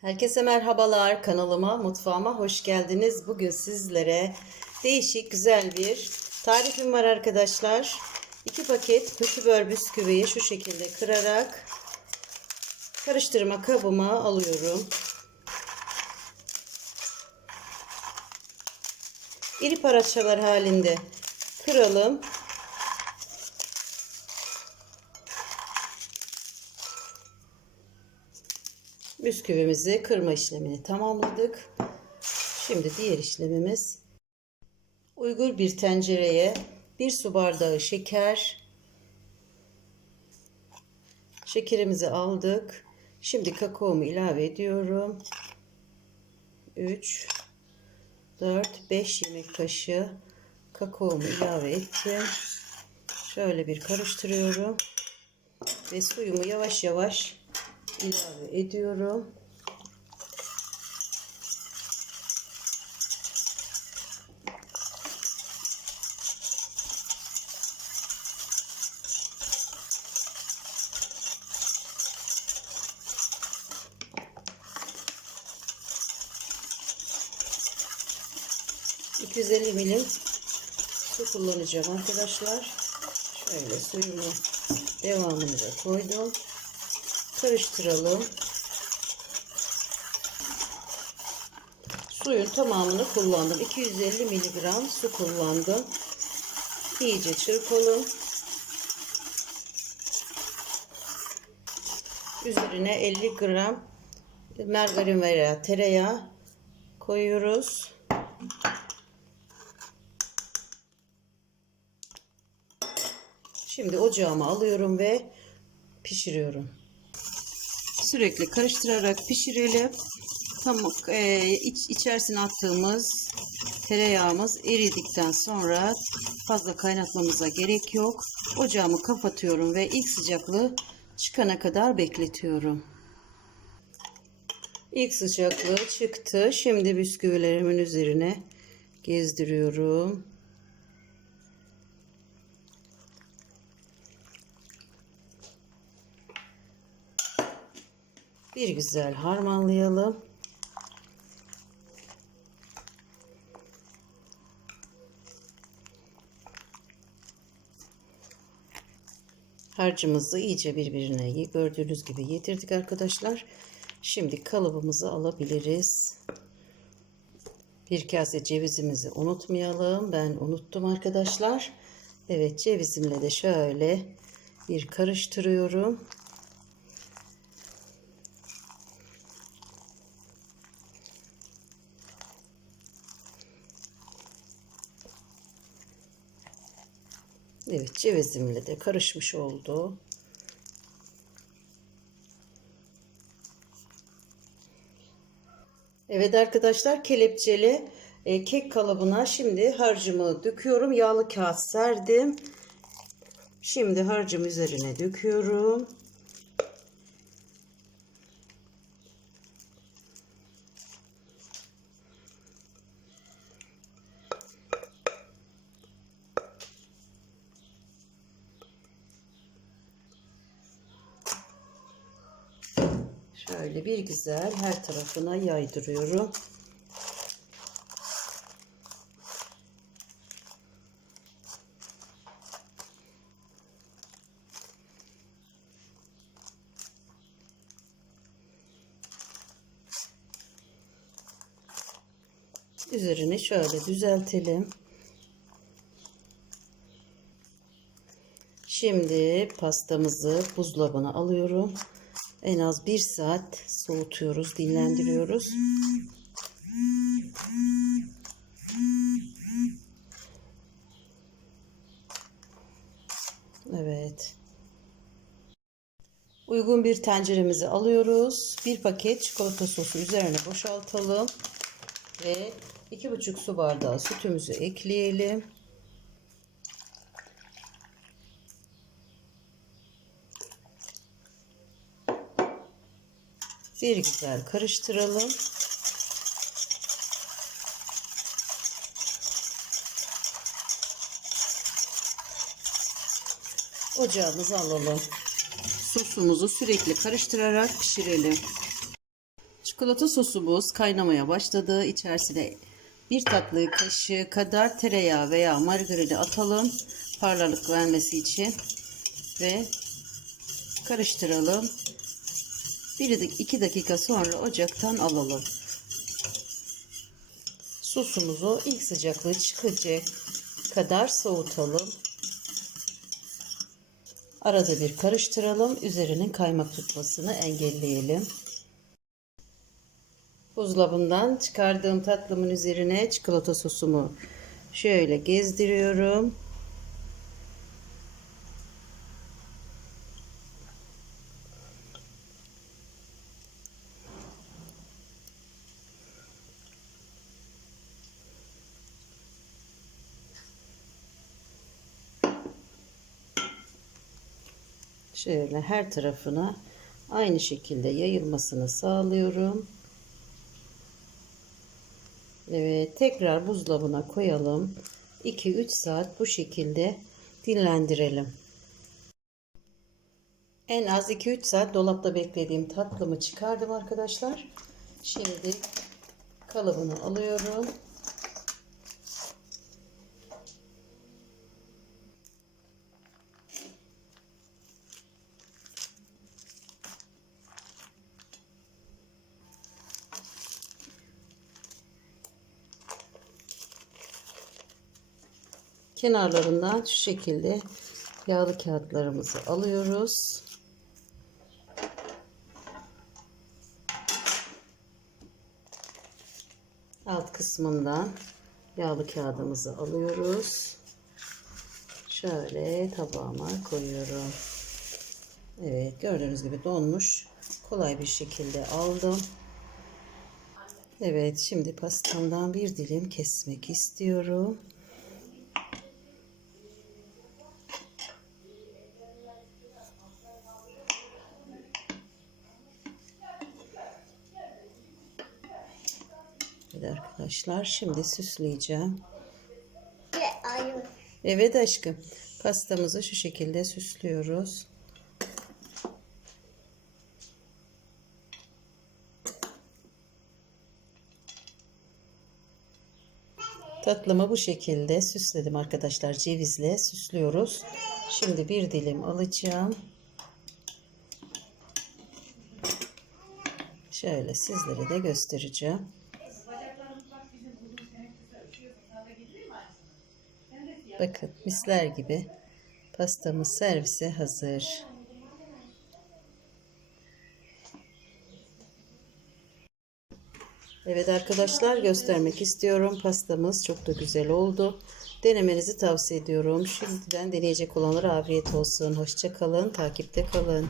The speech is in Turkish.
Herkese merhabalar kanalıma, mutfağıma hoş geldiniz. Bugün sizlere değişik güzel bir tarifim var arkadaşlar. 2 paket kötübör bisküviyi şu şekilde kırarak karıştırma kabıma alıyorum. İri parçalar halinde kıralım. Bisküvimizi kırma işlemini tamamladık. Şimdi diğer işlemimiz uygun bir tencereye bir su bardağı şeker şekerimizi aldık. Şimdi kakaomu ilave ediyorum. 3 4 5 yemek kaşığı kakaomu ilave ettim. Şöyle bir karıştırıyorum. Ve suyumu yavaş yavaş ilave ediyorum. ...250 milim su kullanacağım arkadaşlar. Şöyle suyumu devamında koydum karıştıralım. Suyun tamamını kullandım. 250 miligram su kullandım. İyice çırpalım. Üzerine 50 gram margarin veya tereyağı koyuyoruz. Şimdi ocağıma alıyorum ve pişiriyorum sürekli karıştırarak pişirelim. Tam e, iç, içerisine attığımız tereyağımız eridikten sonra fazla kaynatmamıza gerek yok. Ocağımı kapatıyorum ve ilk sıcaklığı çıkana kadar bekletiyorum. İlk sıcaklığı çıktı. Şimdi bisküvilerimin üzerine gezdiriyorum. Bir güzel harmanlayalım. Harcımızı iyice birbirine gördüğünüz gibi yedirdik arkadaşlar. Şimdi kalıbımızı alabiliriz. Bir kase cevizimizi unutmayalım. Ben unuttum arkadaşlar. Evet cevizimle de şöyle bir karıştırıyorum. Evet cevizimle de karışmış oldu. Evet arkadaşlar kelepçeli e, kek kalıbına şimdi harcımı döküyorum. Yağlı kağıt serdim. Şimdi harcım üzerine döküyorum. Şöyle bir güzel her tarafına yaydırıyorum. Üzerini şöyle düzeltelim. Şimdi pastamızı buzdolabına alıyorum. En az bir saat soğutuyoruz, dinlendiriyoruz. Evet. Uygun bir tenceremizi alıyoruz. Bir paket çikolata sosu üzerine boşaltalım. Ve iki buçuk su bardağı sütümüzü ekleyelim. Bir güzel karıştıralım. Ocağımıza alalım. Sosumuzu sürekli karıştırarak pişirelim. Çikolata sosumuz kaynamaya başladı. İçerisine bir tatlı kaşığı kadar tereyağı veya margarini atalım. Parlalık vermesi için. Ve karıştıralım. 1-2 dakika sonra ocaktan alalım. Sosumuzu ilk sıcaklığı çıkacak kadar soğutalım. Arada bir karıştıralım. Üzerinin kaymak tutmasını engelleyelim. Buzdolabından çıkardığım tatlımın üzerine çikolata sosumu şöyle gezdiriyorum. Şöyle her tarafına aynı şekilde yayılmasını sağlıyorum. Evet, tekrar buzdolabına koyalım. 2-3 saat bu şekilde dinlendirelim. En az 2-3 saat dolapta beklediğim tatlımı çıkardım arkadaşlar. Şimdi kalıbını alıyorum. Kenarlarından şu şekilde yağlı kağıtlarımızı alıyoruz. Alt kısmından yağlı kağıdımızı alıyoruz. Şöyle tabağıma koyuyorum. Evet gördüğünüz gibi donmuş. Kolay bir şekilde aldım. Evet şimdi pastamdan bir dilim kesmek istiyorum. Evet arkadaşlar şimdi süsleyeceğim. Evet aşkım pastamızı şu şekilde süslüyoruz. Tatlımı bu şekilde süsledim arkadaşlar. Cevizle süslüyoruz. Şimdi bir dilim alacağım. Şöyle sizlere de göstereceğim. Bakın misler gibi pastamız servise hazır. Evet arkadaşlar göstermek istiyorum. Pastamız çok da güzel oldu. Denemenizi tavsiye ediyorum. Şimdiden deneyecek olanlara afiyet olsun. Hoşça kalın. Takipte kalın.